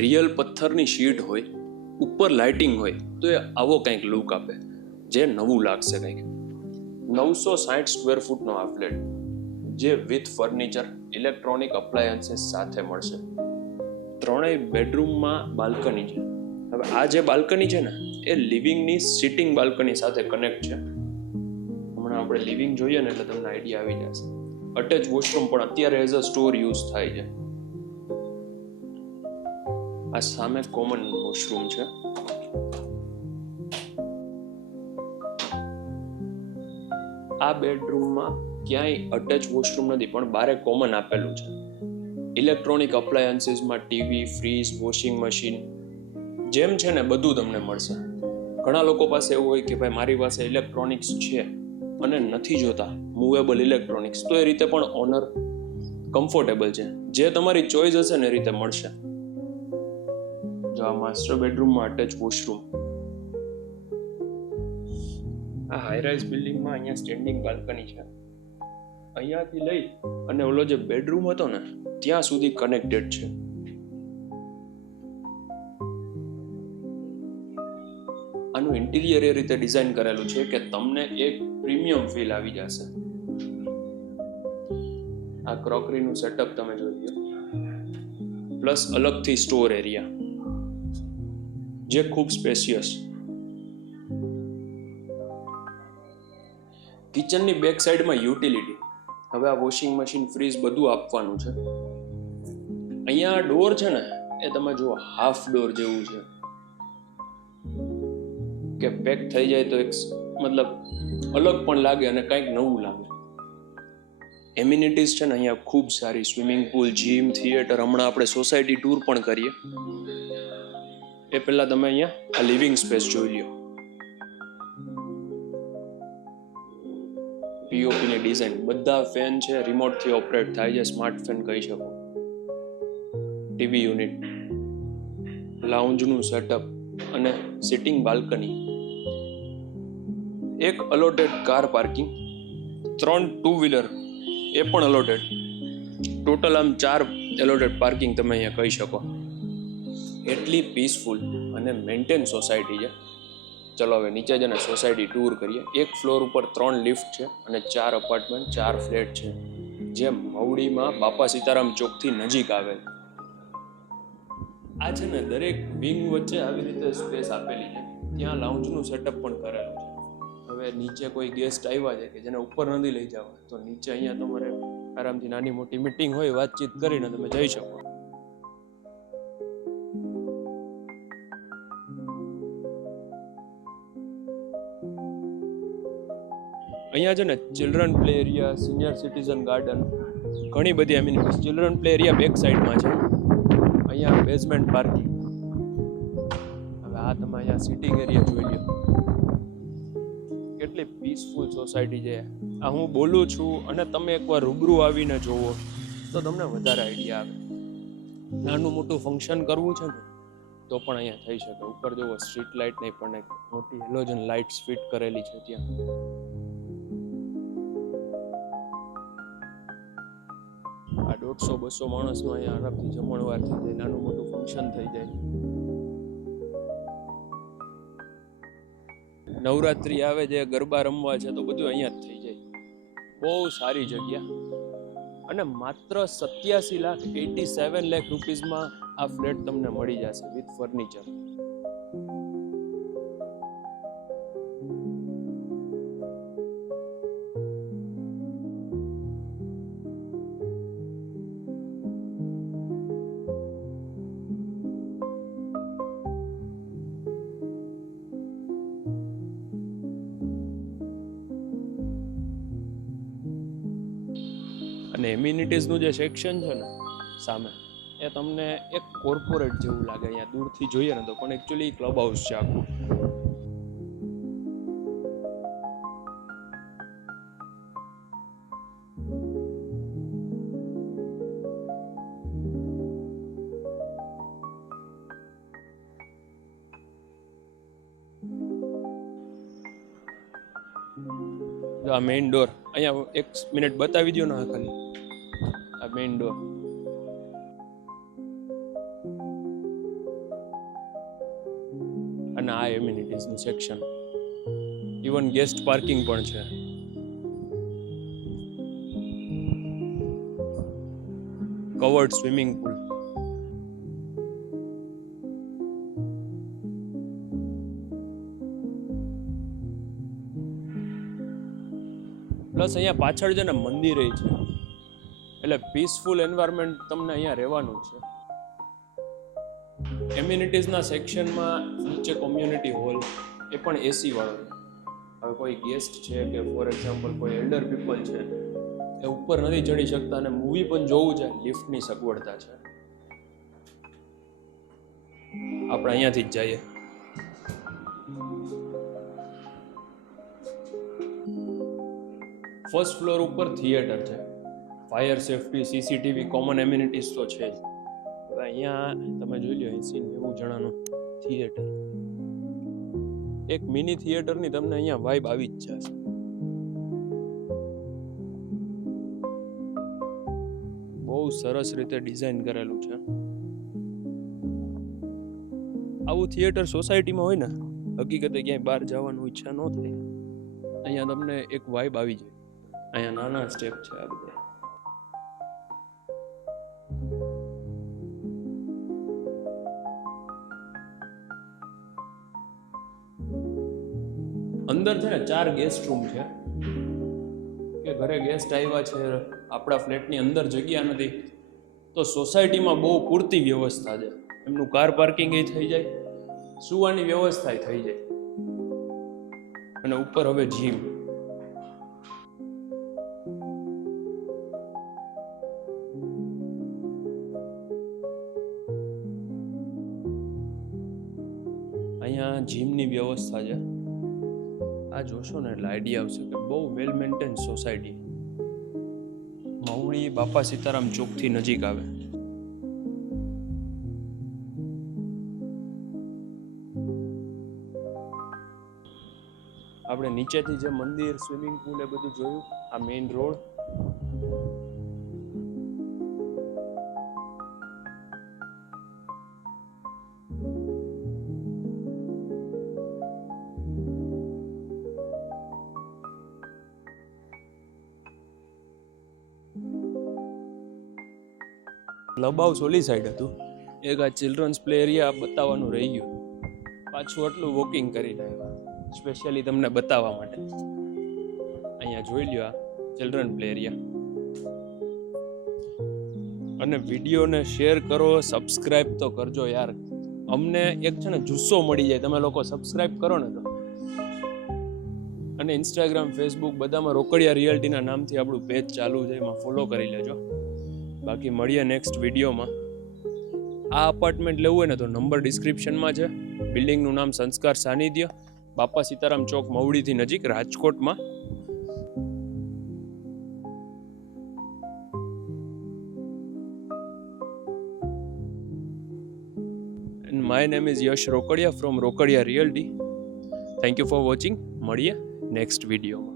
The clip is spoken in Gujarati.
રિયલ પથ્થરની શીટ હોય, ઉપર લાઇટિંગ હોય તો એ આવો કંઈક લુક આપે, જે નવું લાગશે કંઈક. 960 સ્ક્વેર ફૂટનો આ ફ્લેટ, જે વિથ ફર્નિચર, ઇલેક્ટ્રોનિક અપ્લાયન્સીસ સાથે મળશે. ત્રણેય બેડરૂમમાં બાલ્કની છે. હવે આ જે બાલ્કની છે ને, એ લિવિંગની સિટિંગ બાલ્કની સાથે કનેક્ટ છે. હમણાં આપણે લિવિંગ જોઈએ ને એટલે તમને આઈડિયા આવી જશે. અટેચ વોશરૂમ પણ અત્યારે એઝ અ સ્ટોર યુઝ થાય છે. આ સામે કોમન વોશરૂમ છે. આ બેડરૂમમાં ક્યાંય અટેચ વોશરૂમ નથી, પણ બારે કોમન આપેલું છે. ઇલેક્ટ્રોનિક અપ્લાયન્સીસમાં ટીવી, ફ્રીજ, વોશિંગ મશીન જેમ છે ને બધું તમને મળશે. ઘણા લોકો પાસે એવું હોય કે ભાઈ મારી પાસે ઇલેક્ટ્રોનિક્સ છે અને નથી જોતા મૂવેબલ ઇલેક્ટ્રોનિક્સ, તો એ રીતે પણ ઓનર કમ્ફર્ટેબલ છે. જે તમારી ચોઈસ હશે ને એ રીતે મળશે. જો આ માસ્ટર બેડરૂમમાં અટેચ વોશરૂમ. આ હાઈરાઇઝ બિલ્ડિંગમાં અહીંયા સ્ટેન્ડિંગ બાલ્કની છે. અહીંયાથી લઈ અને ઓલો જે બેડરૂમ હતો ને ત્યાં સુધી કનેક્ટેડ છે. આનું ઇન્ટિરિયર એ રીતે ડિઝાઇન કરેલું છે કે તમને એક પ્રીમિયમ ફીલ આવી જશે. આ ક્રોકરીનું સેટઅપ તમે જોઈ લો, પ્લસ અલગથી સ્ટોર એરિયા જે ખૂબ સ્પેશિયસ. કિચનની બેક સાઈડમાં યુટિલિટી. હવે આ વોશિંગ મશીન, ફ્રીજ બધું આપવાનું છે. અહીંયા આ ડોર છે ને એ તમે જુઓ, હાફ ડોર જેવું છે કે પેક થઈ જાય તો એક મતલબ અલગ પણ લાગે અને કંઈક નવું લાગે. એમ્યુનિટીઝ છે ને અહીંયા ખૂબ સારી. Swimming pool, gym, theatre. હમણાં આપણે સોસાયટી ટૂર પણ કરીએ. એ પહેલા તમે અહીંયા આ લિવિંગ સ્પેસ જોઈ લો. પીઓપીની ડિઝાઇન, બધા ફેન છે રિમોટથી ઓપરેટ થાય છે, સ્માર્ટ ફેન કહી શકો. ટીવી યુનિટ, લાઉન્જનું સેટઅપ અને સિટિંગ બાલ્કની. એક allotted car parking, 3 two wheeler એ પણ અલોટેડ. ટોટલ આમ 4 એલોટેડ પાર્કિંગ તમે અહીંયા કહી શકો. એટલી પીસફુલ અને મેન્ટેન સોસાયટી છે. ચલો હવે નીચે જઈને સોસાયટી ટૂર કરીએ. એક ફ્લોર ઉપર 3 લિફ્ટ છે અને 4 અપાર્ટમેન્ટ, 4 ફ્લેટ છે, જે મવડીમાં બાપા સીતારામ ચોકથી નજીક આવે. આ છે ને દરેક વિંગ વચ્ચે આવી રીતે સ્પેસ આપેલી છે. ત્યાં લાઉન્જનું સેટઅપ પણ કરેલું છે. હવે નીચે કોઈ ગેસ્ટ આવ્યા છે કે જેને ઉપર નથી લઈ જવા, તો નીચે અહીંયા તમારે આરામથી નાની મોટી મીટિંગ હોય, વાતચીત કરીને તમે જઈ શકો. અહીંયા છે ને children play area, senior citizen garden, ઘણી બધી amenities. Children play area back સાઈડમાં છે. અહીંયા બેઝમેન્ટ પાર્કિંગ. હવે આ તમે અહીંયા સિટિંગ એરિયા જોઈ લો. કેટલી પીસફુલ સોસાયટી છે. આ હું બોલું છું અને તમે એકવાર રૂબરૂ આવીને જોવો તો તમને વધારે આઈડિયા આવે. નાનું મોટું ફંક્શન કરવું છે ને તો પણ અહીંયા થઈ શકે. ઉપર જોવો સ્ટ્રીટ લાઇટ નહીં પણ એક મોટી હેલોજન લાઇટ્સ ફિટ કરેલી છે ત્યાં. આ 150-200 માણસનો અહીંયા આરામથી જમણવાર થઈ જાય, નાનું મોટું ફંક્શન થઈ જાય. નવરાત્રી આવે છે, ગરબા રમવા છે, તો બધું અહીંયા જ થઈ જાય. બહુ સારી જગ્યા. અને માત્ર 87 લાખ રૂપીસમાં આ ફ્લેટ તમને મળી જશે વિથ ફર્નિચર. અને એમ્યુનિટીઝનું જે સેક્શન છે ને સામે, એ તમને એક કોર્પોરેટ જેવું લાગે અહીંયા દૂરથી જોઈએ ને તો, પણ એકચ્યુઅલી ક્લબ હાઉસ છે આખું. આ મેઇન ડોર અહીંયા એક મિનિટ બતાવી દો ને. આ ખાલી આ મેઇન ડોર. અને આ એમ્યુનિટીઝનું સેક્શન. ઇવન ગેસ્ટ પાર્કિંગ પણ છે. Covered swimming pool. પ્લસ અહીંયા પાછળ છે ને મંદિર છે, એટલે પીસફુલ એન્વાયરમેન્ટ તમને અહીંયા રહેવાનું છે. એમ્યુનિટીઝના સેક્શનમાં નીચે કોમ્યુનિટી હોલ, એ પણ એસી વાળો છે. હવે કોઈ ગેસ્ટ છે કે ફોર એક્ઝામ્પલ કોઈ એલ્ડર પીપલ છે એ ઉપર નથી ચડી શકતા અને મૂવી પણ જોવું છે, લિફ્ટની સગવડતા છે. આપણે અહીંયાથી જ જઈએ. ફર્સ્ટ ફ્લોર ઉપર થિયેટર છે. Fire safety, CCTV, common amenities તો છે જ. હવે અહીંયા તમે જોઈ લો 80-90 જણાનું થિયેટર. એક મિની થિયેટરની તમને અહીંયા વાઇબ આવી જ જશે. બહુ સરસ રીતે ડિઝાઇન કરેલું છે. આવું થિયેટર સોસાયટીમાં હોય ને, હકીકતે ક્યાંય બહાર જવાનું ઈચ્છા ન થાય, અહીંયા તમને એક વાઇબ આવી જાય. અહીંયા નાના સ્ટેપ છે આ બધા. અંદર છે ને 4 ગેસ્ટ રૂમ છે કે ઘરે ગેસ્ટ આવ્યા છે, આપણા ફ્લેટની અંદર જગ્યા નથી, તો સોસાયટીમાં બહુ પૂરતી વ્યવસ્થા છે. એમનું કાર પાર્કિંગ એ થઈ જાય, સુવાની વ્યવસ્થા થઈ જાય. અને ઉપર હવે જીમ. અહીંયા જીમની વ્યવસ્થા છે. આ જોશો ને એટલે આઈડિયા આવશે કે બહુ વેલ મેન્ટેન સોસાયટી. મહુડી બાપા સીતારામ ચોકથી નજીક આવે. આપણે નીચેથી જે મંદિર, સ્વિમિંગ પુલ એ બધું જોયું. આ મેઇન રોડ. ક્લબ હાઉસ ઓલી સાઈડ હતું. એક આ ચિલ્ડ્રન્સ પ્લે એરિયા બતાવવાનું રહી ગયું. પાછું આટલું વોકિંગ કરીને આવ્યા સ્પેશિયલી તમને બતાવવા માટે. અહીંયા જોઈ લ્યો આ ચિલ્ડ્રન પ્લે એરિયા. અને વિડીયોને શેર કરો, સબસ્ક્રાઇબ તો કરજો યાર. અમને એક છે ને જુસ્સો મળી જાય તમે લોકો સબસ્ક્રાઇબ કરો ને તો. અને ઇન્સ્ટાગ્રામ, ફેસબુક બધામાં રોકડિયા રિયલ્ટીના નામથી આપણું પેજ ચાલુ છે, એમાં ફોલો કરી લેજો. બાકી મળીએ નેક્સ્ટ વિડીયોમાં. આ અપાર્ટમેન્ટ લેવું હોય ને તો નંબર ડિસ્ક્રિપ્શનમાં છે. બિલ્ડિંગનું નામ સંસ્કાર સાનિધ્ય, બાપા સીતારામ ચોક, મહુડીથી નજીક, રાજકોટમાં. And my name is Yash Rokadia from Rokadia Realty. Thank you for watching. મળીએ નેક્સ્ટ વિડીયોમાં.